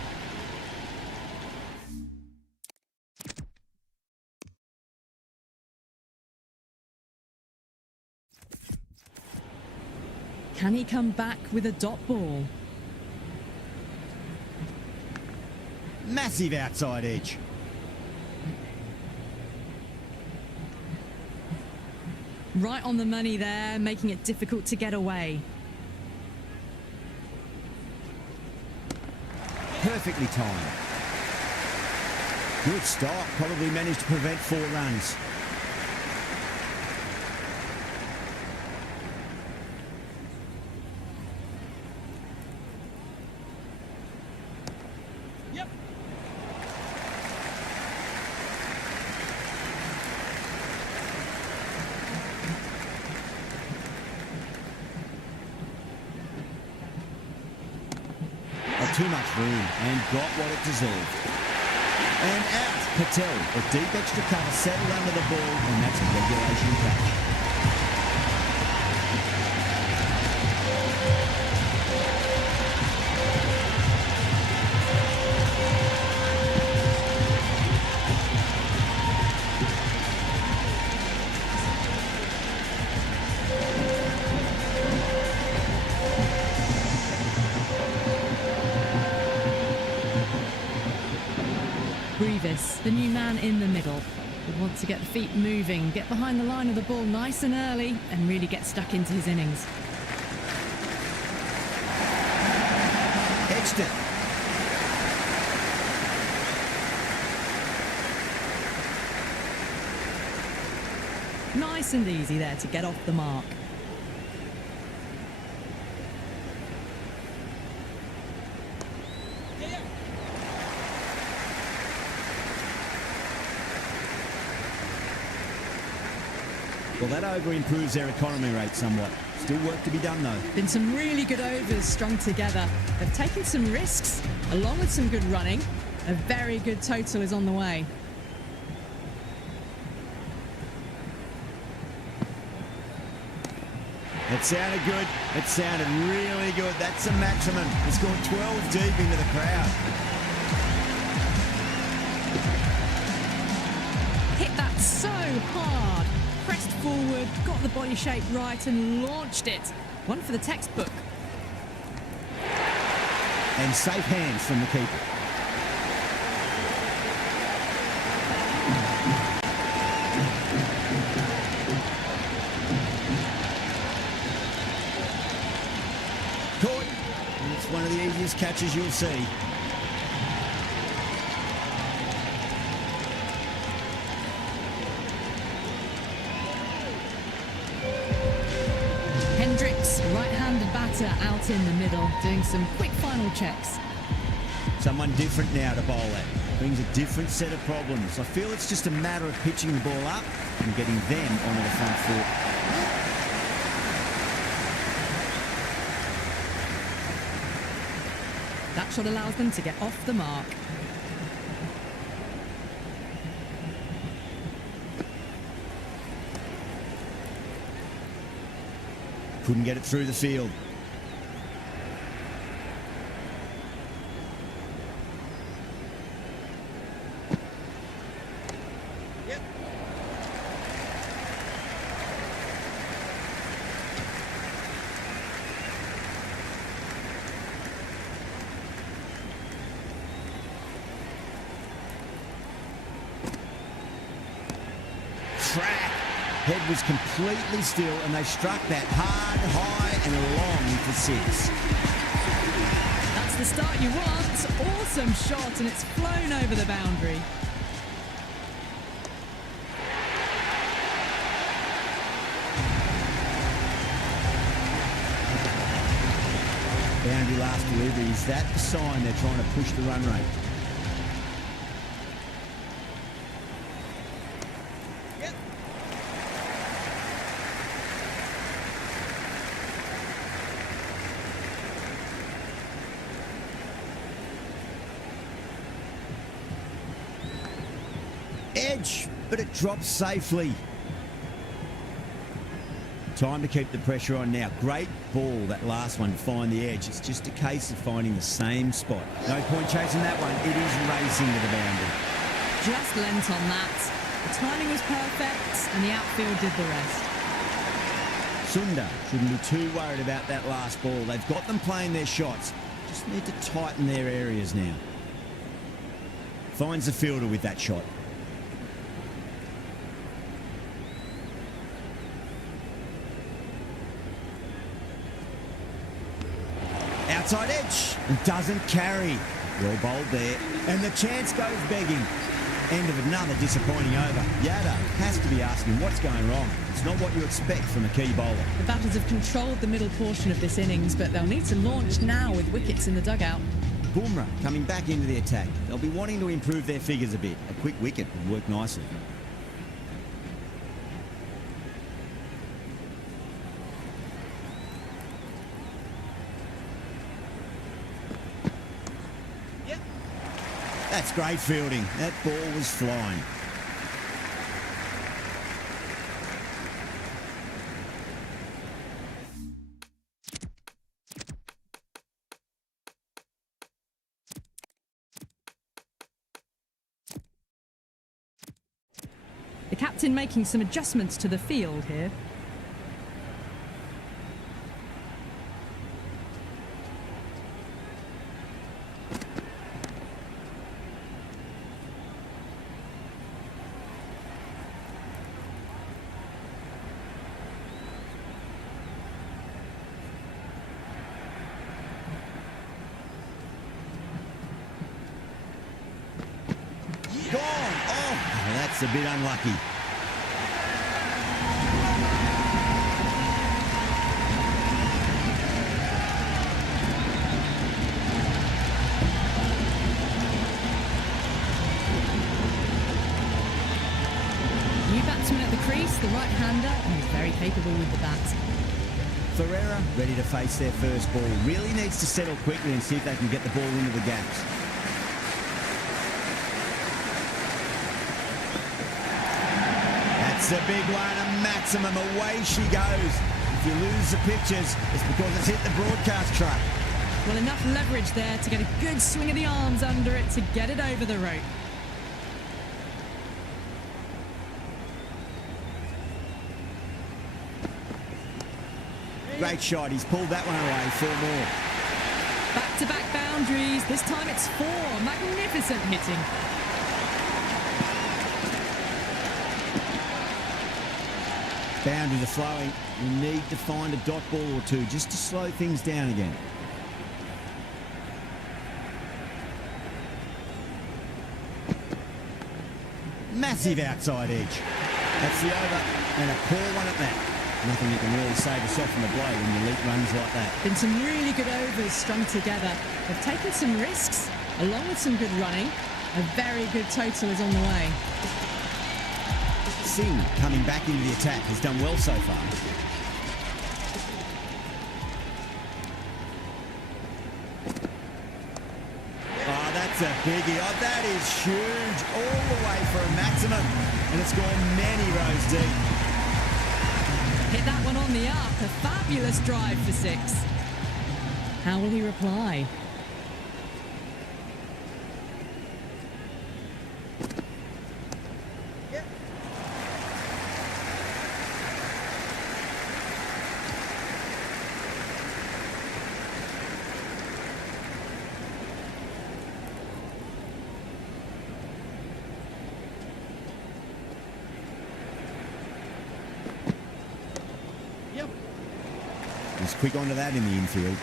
Can he come back with a dot ball? Massive outside edge. Right on the money there, making it difficult to get away. Perfectly timed. Good stop. Probably managed to prevent 4 runs. Yep. Too much room and got what it deserved. And out. Patel, a deep extra cover settled under the ball, and that's a regulation catch. The new man in the middle, would want to get the feet moving, get behind the line of the ball nice and early, and really get stuck into his innings. Edged it. Nice and easy there to get off the mark. Well, that over improves their economy rate somewhat. Still work to be done, though. Been some really good overs strung together. They've taken some risks, along with some good running. A very good total is on the way. It sounded good. It sounded really good. That's the maximum. It's gone 12 deep into the crowd. Hit that so hard. Pressed forward, got the body shape right and launched it. One for the textbook. And safe hands from the keeper. Caught. And it's one of the easiest catches you'll see. Right-handed batter out in the middle, doing some quick final checks. Someone different now to bowl at. Brings a different set of problems. I feel it's just a matter of pitching the ball up and getting them onto the front foot. That shot allows them to get off the mark. Couldn't get it through the field. Yep. Track. Head was completely still, and they struck that hard, high, and long for 6. That's the start you want. Awesome shot, and it's flown over the boundary. Boundary last delivery. Is that the sign they're trying to push the run rate? Edge, but it drops safely. Time to keep the pressure on now. Great ball, that last one, to find the edge. It's just a case of finding the same spot. No point chasing that one. It is racing to the boundary. Just lent on that. The timing was perfect, and the outfield did the rest. Sunda shouldn't be too worried about that last ball. They've got them playing their shots. Just need to tighten their areas now. Finds the fielder with that shot. Outside edge, and doesn't carry. Well bowled there, and the chance goes begging. End of another disappointing over. Yada has to be asking what's going wrong. It's not what you expect from a key bowler. The batters have controlled the middle portion of this innings, but they'll need to launch now with wickets in the dugout. Bumrah coming back into the attack. They'll be wanting to improve their figures a bit. A quick wicket would work nicely. That's great fielding. That ball was flying. The captain making some adjustments to the field here. Gone. Oh, that's a bit unlucky. New batsman at the crease, the right-hander, and he's very capable with the bat. Ferreira ready to face their first ball. Really needs to settle quickly and see if they can get the ball into the gaps. That's a big one, a maximum. Away she goes. If you lose the pictures, it's because it's hit the broadcast truck. Well, enough leverage there to get a good swing of the arms under it to get it over the rope. Great shot. He's pulled that one away. 4 more. Back-to-back boundaries. This time it's 4. Magnificent hitting. Boundaries are flowing. You need to find a dot ball or two just to slow things down again. Massive outside edge. That's the over, and a poor one at that. Nothing you can really say to soften the blow when you leap runs like that. Been some really good overs strung together. They've taken some risks, along with some good running. A very good total is on the way. Singh coming back into the attack has done well so far. Oh, that's a biggie. Oh, that is huge. All the way for a maximum. And it's gone many rows deep. Hit that one on the up. A fabulous drive for 6. How will he reply? He's quick onto that in the infield.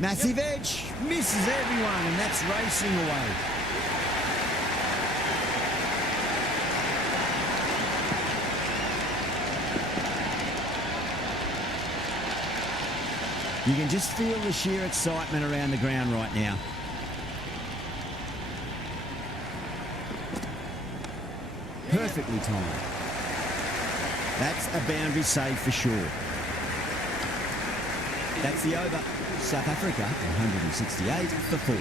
Massive edge, misses everyone, and that's racing away. You can just feel the sheer excitement around the ground right now. Perfectly timed. That's a boundary save for sure. That's the over. South Africa, 168 for 4.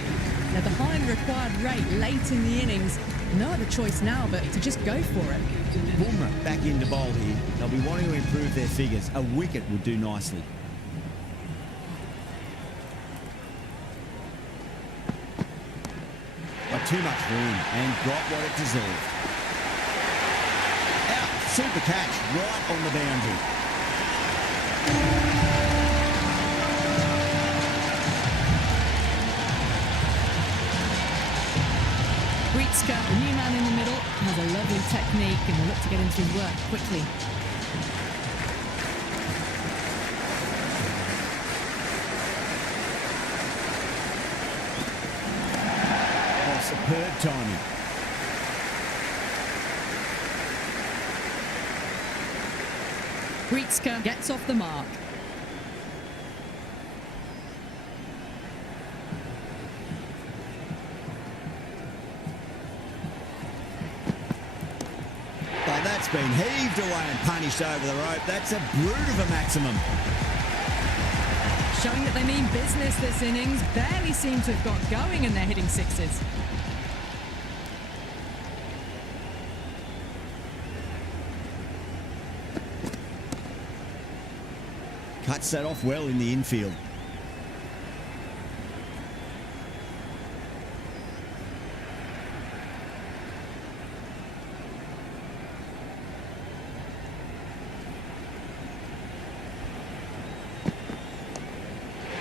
They're behind required rate late in the innings. No other choice now but to just go for it. Bumrah back into bowl here. They'll be wanting to improve their figures. A wicket would do nicely. A too much room and got what it deserved. Out, super catch, right on the boundary. Ritzka, the new man in the middle, has a lovely technique and will look to get into his work quickly. Oh, superb timing. Ritzka gets off the mark. Oh, that's been heaved away and punished over the rope. That's a brute of a maximum. Showing that they mean business this innings. Barely seem to have got going and they're hitting sixes. Cuts that off well in the infield.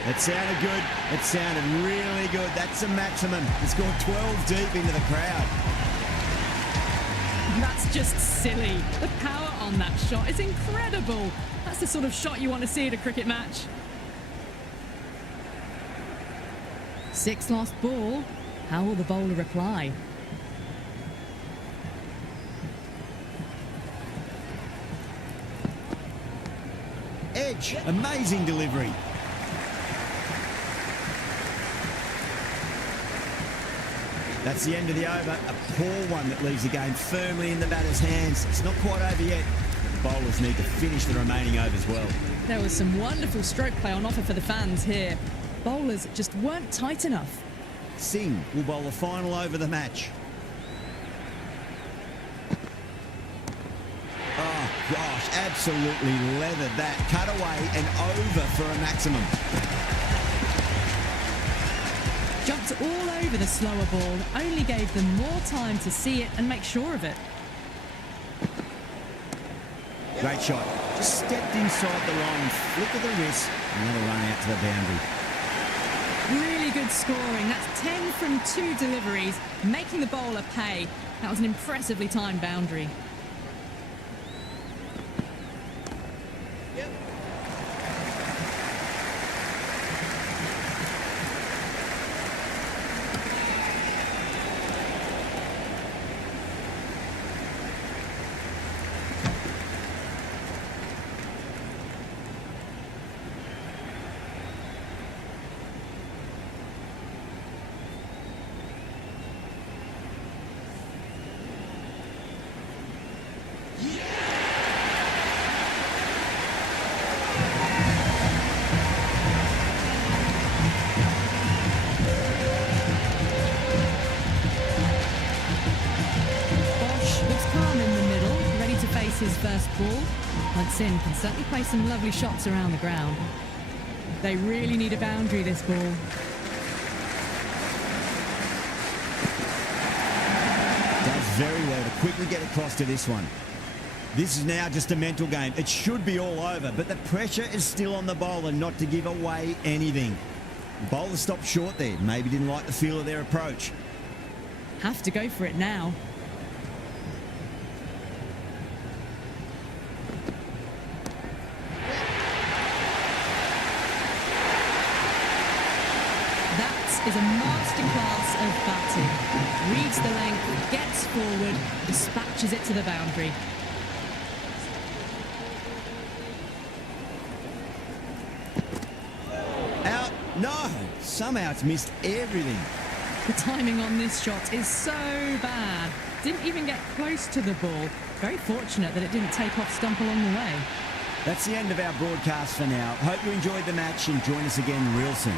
It sounded good. It sounded really good. That's a maximum. It's gone 12 deep into the crowd. That's just silly. The power on that shot is incredible. That's the sort of shot you want to see at a cricket match. Six lost ball. How will the bowler reply? Edge. Amazing delivery. That's the end of the over. A poor one that leaves the game firmly in the batter's hands. It's not quite over yet. The bowlers need to finish the remaining overs well. There was some wonderful stroke play on offer for the fans here. Bowlers just weren't tight enough. Singh will bowl the final over the match. Oh, gosh, absolutely leathered that. Cut away and over for a maximum. Jumped all over the slower ball, only gave them more time to see it and make sure of it. Great shot. Just stepped inside the line, flick of the wrist, and let it run out to the boundary. Really good scoring. That's 10 from 2 deliveries, making the bowler pay. That was an impressively timed boundary. His first ball. Sin can certainly play some lovely shots around the ground. They really need a boundary, this ball. Does very well to quickly get across to this one. This is now just a mental game. It should be all over, but the pressure is still on the bowler not to give away anything. The bowler stopped short there. Maybe didn't like the feel of their approach. Have to go for it now. Is a masterclass of batting. Reads the length, gets forward, dispatches it to the boundary. Out. No. Somehow it's missed everything. The timing on this shot is so bad. Didn't even get close to the ball. Very fortunate that it didn't take off stump along the way. That's the end of our broadcast for now. Hope you enjoyed the match and join us again real soon.